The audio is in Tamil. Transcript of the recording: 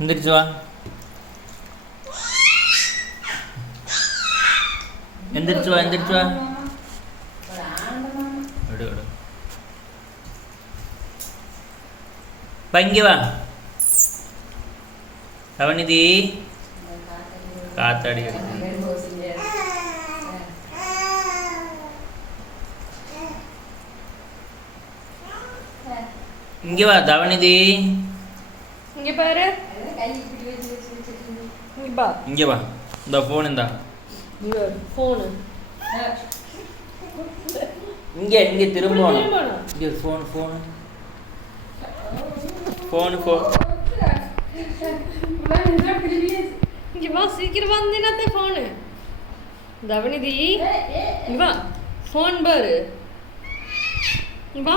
எந்திரிச்சு வா, எந்திரிச்சு வா, எந்திரிச்சு வா. விடு விடு, இங்கே வா. தவநிதி காத்தாடி அடிக்குது. இங்கே வா தவநிதி, இங்கே பாரு, இங்கே வா. இந்த ஃபோன் இந்தா, ஃபோனு இங்கே இங்கே திரும்பணும். இங்கே ஃபோன் ஃபோன் ஃபோன் ஃபோன். இங்கே வா, சீக்கிரம் வந்தீனாத்தே ஃபோனு. தவநிதி இங்கே வா, ஃபோன் பாரு, வா.